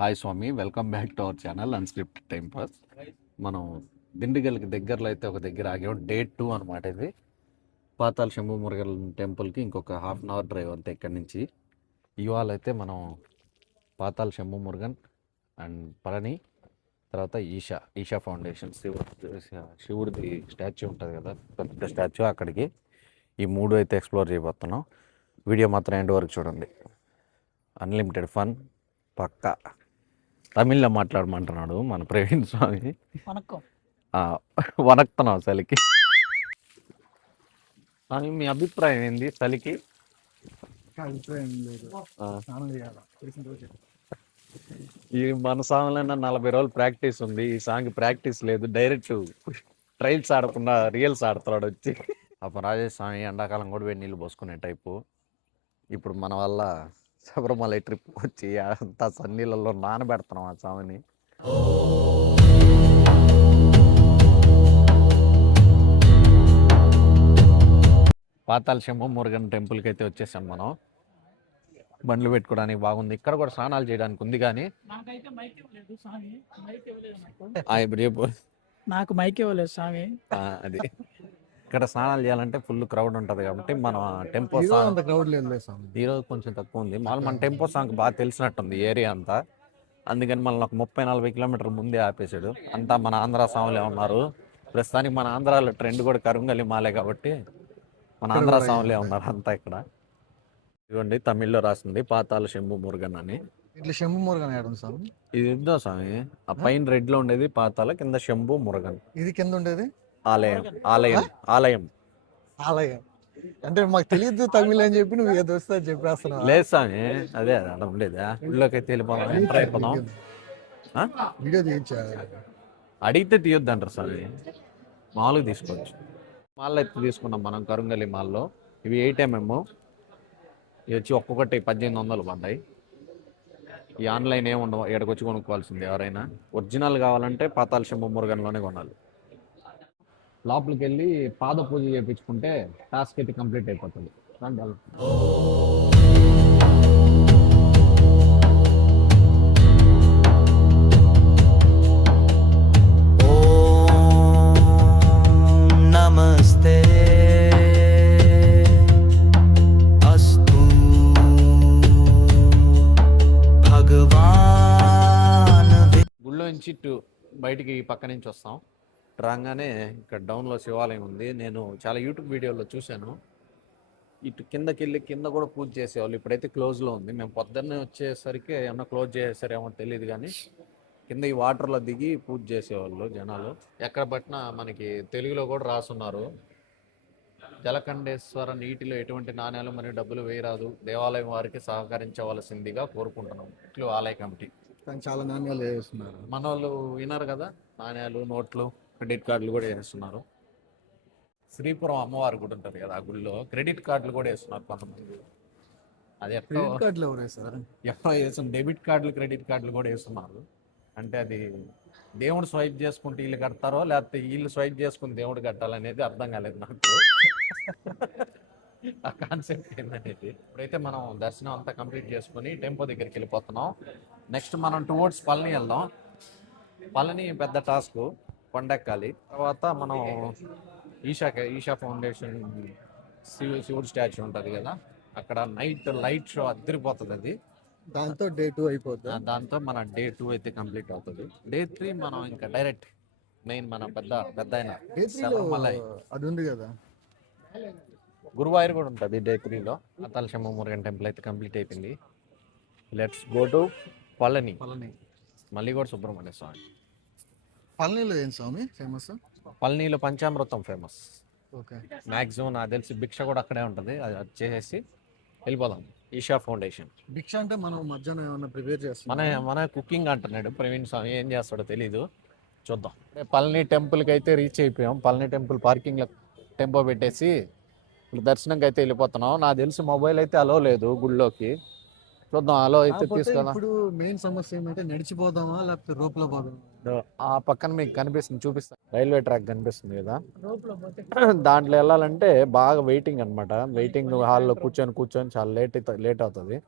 Hi స్వామి, welcome back to our channel unscripted time pass. మనం దిండిగల్కి దగ్గరలో అయితే ఒక దగ్గర ఆగాం. డే 2 అనమాట ఇది. పాతాళ శంభు మురుగన్ టెంపుల్కి ఇంకొక హాఫ్ అన్ అవర్ డ్రైవ్ అంతే ఇక్కడి నుంచి. ఇవాళ అయితే మనం పాతాళ శంభు మురుగన్ అండ్ పళని, తర్వాత ఈషా ఫౌండేషన్, శివుడిది స్టాచ్యూ ఉంటుంది కదా, పెద్ద స్టాచ్యూ, అక్కడికి ఈ మూడు అయితే ఎక్స్ప్లోర్ చేయబోతున్నాం. వీడియో మాత్రం ఎండ్ వరకు చూడండి. అన్లిమిటెడ్ ఫన్ పక్కా. తమిళ్లో మాట్లాడమంటున్నాడు మన ప్రవీణ్ స్వామి. వనక్తున్నాం చలికి. స్వామి, మీ అభిప్రాయం ఏంది చలికి? ఈ మన సాంగ్లో 40 రోజులు ప్రాక్టీస్ ఉంది, ఈ సాంగ్ ప్రాక్టీస్ లేదు. డైరెక్ట్ ట్రైల్స్ ఆడకుండా రియల్స్ ఆడుతున్నాడు వచ్చి. అప్పుడు రాజేష్ స్వామి ఎండాకాలం కూడా వేడి నీళ్ళు పోసుకునే టైపు. ఇప్పుడు మన వల్ల శబరిమల ట్రిప్ వచ్చి అంతా సన్నీళ్ళలో నానబెడుతున్నాం ఆ స్వామిని. పాతాళ శంభు మురుగన్ టెంపుల్కి అయితే వచ్చేసాం మనం. బండ్లు పెట్టుకోవడానికి బాగుంది, ఇక్కడ కూడా స్నానాలు చేయడానికి ఉంది. కానీ రేపు నాకు మైక్ ఇవ్వలేదు స్వామి. అది ఇక్కడ స్నానాలు చేయాలంటే ఫుల్ క్రౌడ్ ఉంటుంది కాబట్టి మనం టెంపో సాంగ్ ఈరోజు కొంచెం తక్కువ ఉంది. మళ్ళీ మన టెంపో సాంగ్ బాగా తెలిసినట్టుంది ఏరియా అంతా, అందుకని మళ్ళీ ఒక 30-40 కిలోమీటర్ల ముందే ఆపేశాడు. అంతా మన ఆంధ్ర సాములే ఉన్నారు ప్రస్తుతానికి. మన ఆంధ్రాలో ట్రెండ్ కూడా కరుంగలి మాలే కాబట్టి మన ఆంధ్ర సాములే ఉన్నారు అంతా ఇక్కడ. ఇదిగోండి తమిళ్లో రాసింది పాతాళ శంభు మురుగన్ అని. ఇట్లా శంభు మురుగన్ ఆడడం స్వామి. ఇది ఇద్దో స్వామి, ఆ పైన రెడ్ లో ఉండేది పాతాళ, కింద శంభు మురుగన్. ఇది కింద ఉండేది ఆలయం. ఆలయం ఆలయం ఆలయం అంటే మాకు తెలియదు తమిళ అని చెప్పి నువ్వు ఏదో వస్తే చెప్పేస్తున్నావు. లేదు స్వామి, అదే అక్కడ ఉండేదా. ఊళ్ళోకి అయితే వెళ్ళిపోదాం, ఎంటర్ అయిపోదాం. వీడియో తీయించా, అడిగితే తీయొద్దు అంటారు స్వామి, మామూలుగా తీసుకోవచ్చు. మాల్లో అయితే తీసుకున్నాం మనం కరుంగలి మాల్లో. ఇవి 8mm, ఇవి వచ్చి ఒక్కొక్కటి 1800 పడ్డాయి. ఈ ఆన్లైన్ ఏమి ఉండవు, ఎక్కడికి వచ్చి కొనుక్కోవాల్సింది. ఎవరైనా ఒరిజినల్ కావాలంటే పాతాళ శంభు మురుగన్లోనే కొనాలి. లోపలికి వెళ్ళి పాద పూజ చేయించుకుంటే టాస్క్ అయితే కంప్లీట్ అయిపోతుంది. నమస్తే అస్తు భగవాన్. గుళ్ళో నుంచి బయటికి పక్క నుంచి వస్తాం. రాగానే ఇక్కడ డౌన్లో శివాలయం ఉంది. నేను చాలా యూట్యూబ్ వీడియోలో చూశాను. ఇటు కిందకి వెళ్ళి కింద కూడా పూజ చేసేవాళ్ళు. ఇప్పుడైతే క్లోజ్లో ఉంది. మేము పొద్దున్నే వచ్చేసరికి ఏమన్నా క్లోజ్ చేసేసారేమో తెలియదు, కానీ కింద ఈ వాటర్లో దిగి పూజ చేసేవాళ్ళు జనాలు. ఎక్కడ పట్టినా మనకి తెలుగులో కూడా రాసున్నారు, జలకండేశ్వర నీటిలో ఎటువంటి నాణ్యాలు మరియు డబ్బులు వేయరాదు, దేవాలయం వారికి సహకరించవలసిందిగా కోరుకుంటున్నాం. ఇట్లు ఆలయ కమిటీ. చాలా నాణ్యాలు వేస్తున్నారు మన వాళ్ళు విన్నారు కదా, నాణ్యాలు, నోట్లు, క్రెడిట్ కార్డులు కూడా వేస్తున్నారు. శ్రీపురం అమ్మవారి గుడి ఉంటుంది కదా, ఆ గుడిలో క్రెడిట్ కార్డులు కూడా వేస్తున్నారు కొంతమంది. అది క్రెడిట్ కార్డులు ఎవరు వేస్తారు? ఎప్పుడో వేస్తున్నారు డెబిట్ కార్డులు, క్రెడిట్ కార్డులు కూడా వేస్తున్నారు. అంటే అది దేవుడు స్వైప్ చేసుకుంటే వీళ్ళు కడతారో, లేకపోతే వీళ్ళు స్వైప్ చేసుకుని దేవుడు కట్టాలనేది అర్థం కాలేదు నాకు. ఆ కాన్సెప్ట్ ఏంటనేది. ఇప్పుడైతే మనం దర్శనం అంతా కంప్లీట్ చేసుకుని టెంపో దగ్గరికి వెళ్ళిపోతున్నాం. నెక్స్ట్ మనం టువర్డ్స్ పళని వెళ్దాం. పళని పెద్ద టాస్క్, కొండెక్కాలి. తర్వాత మనం ఈషా ఫౌండేషన్ శివుడు స్టాచ్యూ ఉంటుంది కదా, అక్కడ నైట్ లైట్ షో అదిరిపోతుంది. అది దాంతో డే 2 అయిపోతుంది. దాంతో మన డే 2 అయితే కంప్లీట్ అవుతుంది. డే 3 మనం ఇంకా డైరెక్ట్ మెయిన్ మన పెద్ద ఆయన అది ఉంది కదా, గురువాయూర్ కూడా ఉంటుంది. డే 3లో పాతాళ శంభు మురుగన్ టెంపుల్ అయితే కంప్లీట్ అయిపోయింది. Let's go to Palani. మళ్ళీ కూడా సుబ్రహ్మణ్య స్వామి. పళనిలో ఏం స్వామి ఫేమస్? పళనిలో పంచామృతం ఫేమస్. ఓకే, మ్యాక్సిమం నాకు తెలిసి భిక్ష కూడా అక్కడే ఉంటుంది. అది చేసేసి వెళ్ళిపోదాం. ఈషా ఫౌండేషన్. భిక్ష అంటే మనం మధ్యాహ్నం ఏమన్నా ప్రిపేర్ చేస్తాం. మన కుకింగ్ అంటున్నాడు ప్రవీణ్ స్వామి, ఏం చేస్తాడో తెలీదు, చూద్దాం. పళని టెంపుల్కి అయితే రీచ్ అయిపోయాం. పళని టెంపుల్ పార్కింగ్లో టెంపో పెట్టేసి ఇప్పుడు దర్శనంకి అయితే వెళ్ళిపోతున్నాం. నాకు తెలిసి మొబైల్ అయితే అలో లేదు గుడిలోకి. చూద్దాం, అలో అయితే తీసుకెళ్దాం. ఇప్పుడు మెయిన్ సమస్య ఏమంటే నడిచిపోదామా లేకపోతే రోప్లో పోదామా? ఆ పక్కన మీకు కనిపిస్తుంది, చూపిస్తాను. రైల్వే ట్రాక్ కనిపిస్తుంది కదా, దాంట్లో వెళ్ళాలంటే బాగా వెయిటింగ్ అనమాట. వెయిటింగ్ హాల్లో కూర్చొని చాలా లేట్ అవుతుంది.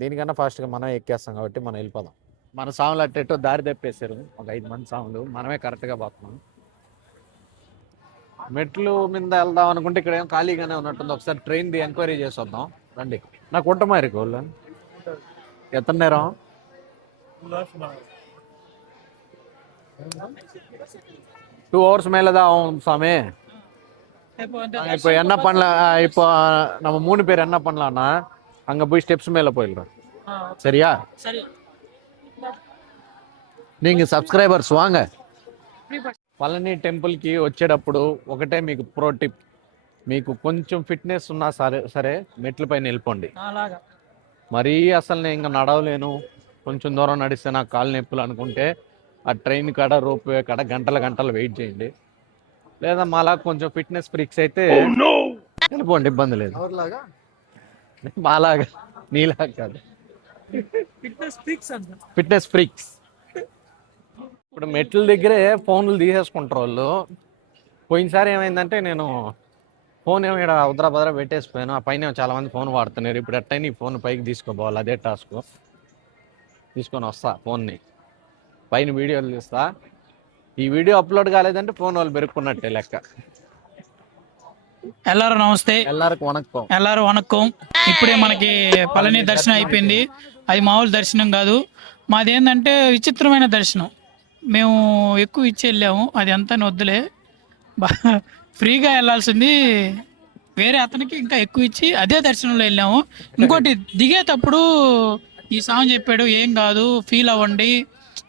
దీనికన్నా ఫాస్ట్గా మనం ఎక్కేస్తాం కాబట్టి మనం వెళ్ళిపోదాం. మన సాములు అట్టేటో దారి తెప్పేశారు ఒక 5 మంది సాములు, మనమే కరెక్ట్గా పోతున్నాం. మెట్లు మీద వెళ్దాం అనుకుంటే ఇక్కడ ఏం ఖాళీగానే ఉన్నట్టుంది. ఒకసారి ట్రైన్ది ఎంక్వైరీ చేసి వద్దాం రండి. నాకు ఉంటమారి కోళ్ళు ఎత్తన నేరం 2 hours மேல தான் ஆகும் சாமி. இப்போ என்ன பண்ணலாம், இப்போ நம்ம 3 பேர் என்ன பண்ணலாம்னா அங்க போய் ஸ்டெப்ஸ் மேல போயிடலாம். சரியா? సరే நீங்க సబ్స్క్రైబర్స్ వాంగ. పళని టెంపుల్కి వచ్చేటప్పుడు ఒకటే మీకు ప్రో టిప్, మీకు కొంచెం ఫిట్నెస్ ఉన్నా సరే సరే మెట్ల పైన వెళ్ళిపోండి. అలాగా మరీ అసలు నేను ఇంకా నడవలేను, కొంచెం దూరం నడిస్తే నాకు కాళ్ళు నొప్పులు అనుకుంటే ఆ ట్రైన్ కాడ రోప్ వే కాడ గంటలు వెయిట్ చేయండి. లేదా మాలా కొంచెం ఫిట్నెస్ ఫ్రీక్స్ అయితే వెళ్ళిపోండి, ఇబ్బంది లేదు. ఎవరిలాగా? మాలాగా నీలాగా కాదు, ఫిట్నెస్ ఫిక్స్ అంట. Fitness freaks. ఇప్పుడు మెట్ల దగ్గరే ఫోన్లు తీసేసుకుంటారు వాళ్ళు. పోయినసారి ఏమైందంటే నేను ఫోన్ ఏమో ఇక్కడ ఉద్రా పెట్టేసిపోయాను, ఆ పైన చాలా మంది ఫోన్ వాడుతున్నారు. ఇప్పుడు ఎట్టయినా ఈ ఫోన్ పైకి తీసుకోపోవాలి, అదే టాస్క్. తీసుకొని వస్తా ఫోన్ని, పైన వీడియోలు తీస్తా. ఈ వీడియో అప్లోడ్ కాలేదంటే ఫోన్ వాళ్ళు పెరుక్కున్నట్టే లెక్క. ఎల్లారు నమస్తే, ఎల్లరికి వణక్కం. ఎల్లారు వణక్కం. ఇప్పుడే మనకి పళని దర్శనం అయిపోయింది. అది మామూలు దర్శనం కాదు, మాది ఏంటంటే విచిత్రమైన దర్శనం. మేము ఎక్కువ ఇచ్చి వెళ్ళాము, అది అంతా వద్దులే, ఫ్రీగా వెళ్ళాల్సింది వేరే అతనికి ఇంకా ఎక్కువ ఇచ్చి అదే దర్శనంలో వెళ్ళాము. ఇంకోటి దిగేటప్పుడు ఈ సాంగ్ చెప్పాడు, ఏం కాదు ఫీల్ అవ్వండి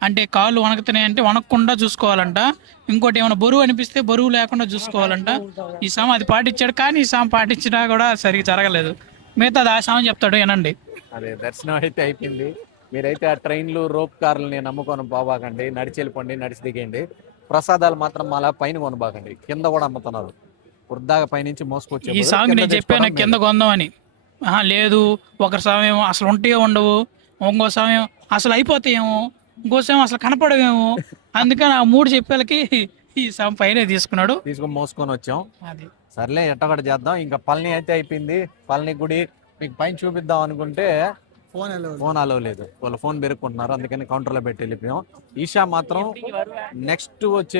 అంటే, కాళ్ళు వణకుతున్నాయి అంటే వణకకుండా చూసుకోవాలంట. ఇంకోటి ఏమైనా బరువు అనిపిస్తే బరువు లేకుండా చూసుకోవాలంట. ఈ సామ్ అది పాటించాడు, కానీ ఈ సామ్ పాటించినా కూడా సరిగ్గా జరగలేదు. మిగతాది ఆ సామ్ చెప్తాడు, వినండి. అదే దర్శనం అయితే అయిపోయింది. మీరైతే ఆ ట్రైన్లు రోప్ కార్లని నమ్ముకొని పోబాకండి, నడిచి వెళ్ళిపోండి, నడిచి దిగేయండి. ప్రసాదాలు మాత్రం అలా పైన కొనబాకండి, కింద కూడా అమ్ముతున్నారు. వృద్ధాగా పైనుంచి మోసుకొచ్చే ఈ సాంగ్ నేను చెప్పాను కింద కొందామని. లేదు, ఒక సమయం అసలు ఉంటాయో ఉండవు, ఇంకో సమయం అసలు అయిపోతాయేమో, ఇంకో సమయం అసలు కనపడవేమో. అందుకని ఆ 3 చెప్పేలకి ఈ సాం పైన తీసుకున్నాడు, తీసుకొని మోసుకొని వచ్చాం. అది సర్లే ఎట్టగడ చేద్దాం. ఇంకా పళని అయితే అయిపోయింది. పళని గుడి మీకు పైన చూపిద్దాం అనుకుంటే ఫోన్ అలవ్ లేదు, వాళ్ళు ఫోన్ పెరుక్కుంటున్నారు, అందుకని కౌంటర్లో పెట్టి వెళ్ళిపోయాం. ఈషా మాత్రం నెక్స్ట్ వచ్చే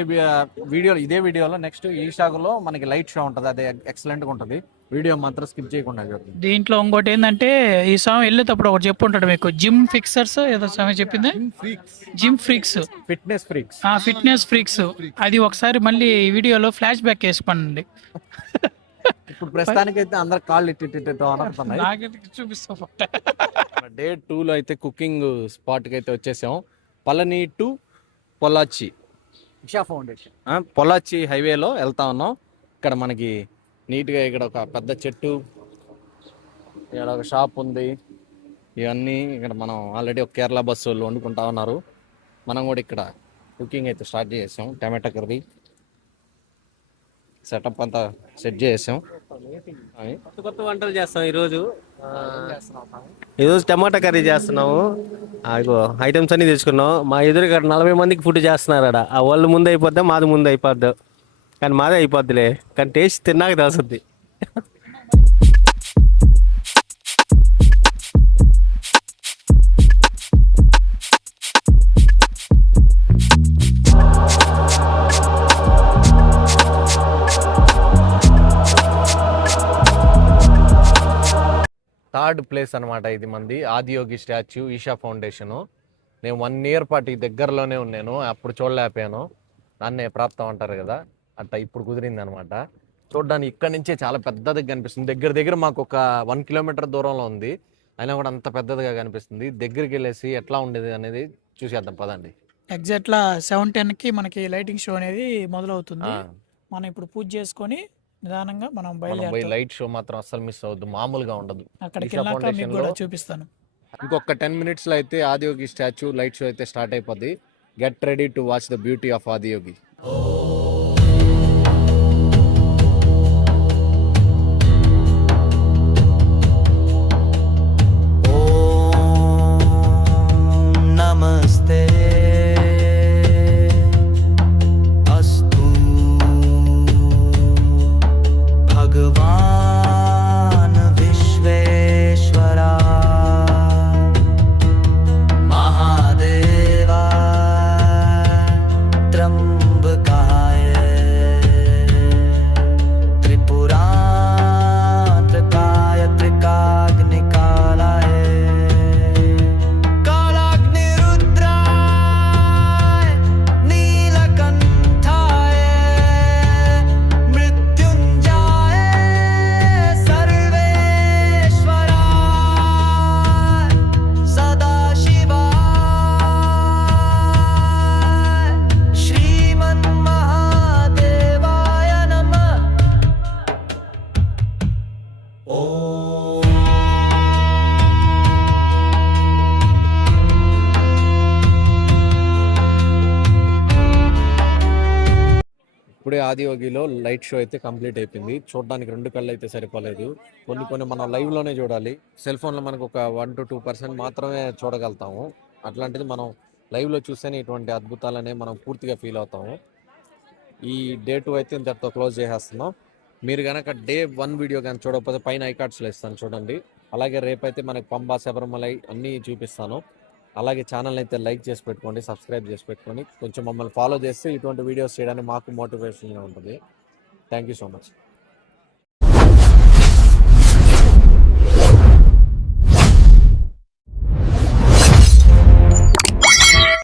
వీడియోలో, ఇదే వీడియోలో నెక్స్ట్ ఈషాలో మనకి లైట్ షో ఉంటుంది, అదే ఎక్సలెంట్గా ఉంటుంది. వీడియో మాత్రం స్కిప్ చేయకుండా చూడండి. దీంట్లో ఇంకోటి ఏంటంటే, ఈ సాంగ్ వెళ్ళేటప్పుడు ఒకటి చెప్పుంటాడు మీకు, జిమ్ ఫిక్సర్స్ ఏదో సమయం చెప్పింది, gym freaks, fitness freaks, fitness freaks. అది ఒకసారి మళ్ళీ ఈ వీడియోలో ఫ్లాష్ బ్యాక్ వేసుకోండి. ఇప్పుడు ప్రస్తుతానికి అయితే అందరు కాళ్ళు ఇట్టు అనుకున్నాయి. చూపిస్తా. డే 2లో అయితే కుకింగ్ స్పాట్కి అయితే వచ్చేసాం. పళని టు పొల్లాచి, ఇషా ఫౌండేషన్, పొల్లాచి హైవేలో వెళ్తా ఉన్నాం. ఇక్కడ మనకి నీట్గా ఇక్కడ ఒక పెద్ద చెట్టు, ఇక్కడ ఒక షాప్ ఉంది, ఇవన్నీ ఇక్కడ మనం ఆల్రెడీ ఒక కేరళ బస్సు వాళ్ళు వండుకుంటా ఉన్నారు. మనం కూడా ఇక్కడ కుకింగ్ అయితే స్టార్ట్ చేసాం. టమాటా కర్రీ సెటప్ అంతా సెట్ చేసాం. కొత్త వంటలు చేస్తాం ఈరోజు. టమాటా కర్రీ చేస్తున్నాము. ఐటమ్స్ అన్ని తెచ్చుకున్నాం. మా ఎదురుగా 40 మందికి ఫుడ్ చేస్తున్నారు ఆడ. ఆ వాళ్ళు ముందు అయిపోద్దా, మాది ముందు అయిపోద్దా, కానీ మాదే అయిపోద్దిలే, కానీ టేస్ట్ తిన్నాక తెలుస్తుంది. థర్డ్ ప్లేస్ అనమాట ఇది మంది, ఆదియోగి స్టాచ్యూ, ఈషా ఫౌండేషను. నేను 1 year పాటు ఈ దగ్గరలోనే ఉన్నాను, అప్పుడు చూడలేకపోయాను. నన్నే ప్రాప్తం అంటారు కదా, అట్లా ఇప్పుడు కుదిరింది అనమాట. చూడడానికి ఇక్కడ నుంచే చాలా పెద్దదిగా కనిపిస్తుంది. దగ్గర మాకు ఒక 1 kilometer దూరంలో ఉంది, అయినా కూడా అంత పెద్దదిగా కనిపిస్తుంది. దగ్గరికి వెళ్ళేసి ఎట్లా ఉండేది అనేది చూసేద్దాం పదండి. ఎగ్జాక్ట్లా 7:10కి మనకి లైటింగ్ షో అనేది మొదలవుతుంది. మనం ఇప్పుడు పూజ చేసుకొని నిదానంగా మనం బయలుదేరాం. లైట్ షో మాత్రం అస్సలు మిస్ అవ్వద్దు, మామూలుగా ఉండదు. అక్కడికి వెళ్ళాక మీకు కూడా చూపిస్తాను. ఇంకొక 10 minutesలో అయితే ఆదియోగి స్టాచ్యూ లైట్ షో అయితే స్టార్ట్ అయిపోద్ది. Get ready to watch the beauty of Adiyogi. नमस्ते अस्तु भगवान विश्वेश्वरा महादेव ఇప్పుడే ఆదియోగిలో లైట్ షో అయితే కంప్లీట్ అయిపోయింది. చూడడానికి 2 కళ్ళు అయితే సరిపోలేదు. కొన్ని మనం లైవ్లోనే చూడాలి. సెల్ ఫోన్లో మనకు ఒక 1 to 2% మాత్రమే చూడగలుగుతాము. అట్లాంటిది మనం లైవ్లో చూస్తేనే ఇటువంటి అద్భుతాలనే మనం పూర్తిగా ఫీల్ అవుతాము. ఈ డే 2 అయితే ఇంతటితో క్లోజ్ చేసేస్తున్నాం. మీరు కనుక డే 1 వీడియో కానీ చూడకపోతే పైన ఐకార్డ్స్లో ఇస్తాను చూడండి. అలాగే రేపైతే మనకి పంబా, శబరిమలై అన్నీ చూపిస్తాను. అలాగే ఛానల్ అయితే లైక్ చేసి పెట్టుకోండి, సబ్స్క్రైబ్ చేసి పెట్టుకోండి. కొంచెం మమ్మల్ని ఫాలో చేస్తే ఇటువంటి వీడియోస్ చేయడానికి మాకు మోటివేషన్గా ఉంటుంది. Thank you so much.